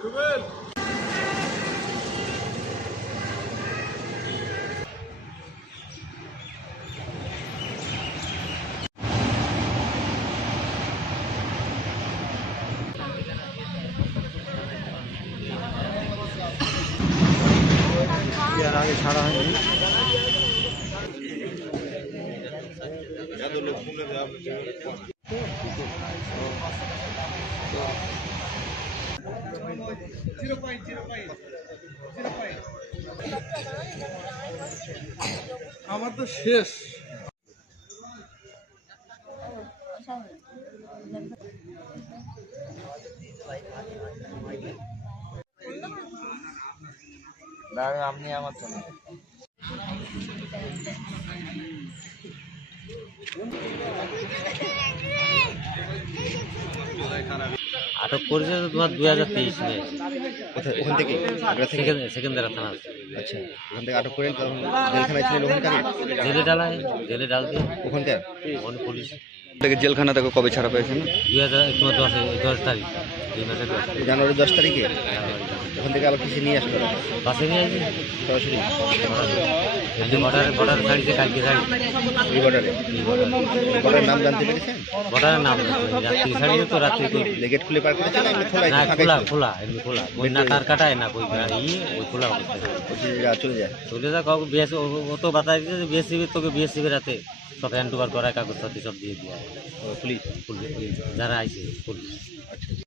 এর আগে ছাড়া হয়নি। আমার তো শেষ। আপনি আমার তো আটক করেছে তো তোমার 2023 মে। ওখান থেকে সেকেন্দারা থানা। আচ্ছা, ওখান থেকে আটক করে তখন জেলখানায় ছিলেন ওখানকার জেলে ডাল দিয়ে ওখানকার ওখানে পুলিশ থেকে জেলখানা থেকে কবে ছাড়া পেয়েছেন? 2010 তারিখ, এই মাসের 10 তারিখ। জানুয়ারি 10 তারিখে ওখান থেকে আবার কিসে নিয়ে আসতে হবে? বাসে নিয়ে আসি সরাসরি বর্ডার ছাড়িতে কালকে ছাড়ি। এই বর্ডারে বর্ডারের নাম জানতে পেরেছেন? বর্ডারের নাম রাত্রি ছাড়িয়ে তো রাত্রি গেট খুলে পার করেছেন না এমনি খোলাই? না, খোলা খোলা, এমনি খোলা। ওই না তার কাটায় না ওই ওই খোলা অবস্থায় চলে যায়। চলে যা কাউকে বিএস ও তো বাতায় দিচ্ছে যে বিএসসিবি তোকে বিএসসিবি রাতে সব হ্যান্ড ওভার করায়, কাগজপত্র সব দিয়ে দেওয়া পুলিশ পুলিশ যারা আইছে পুলিশ।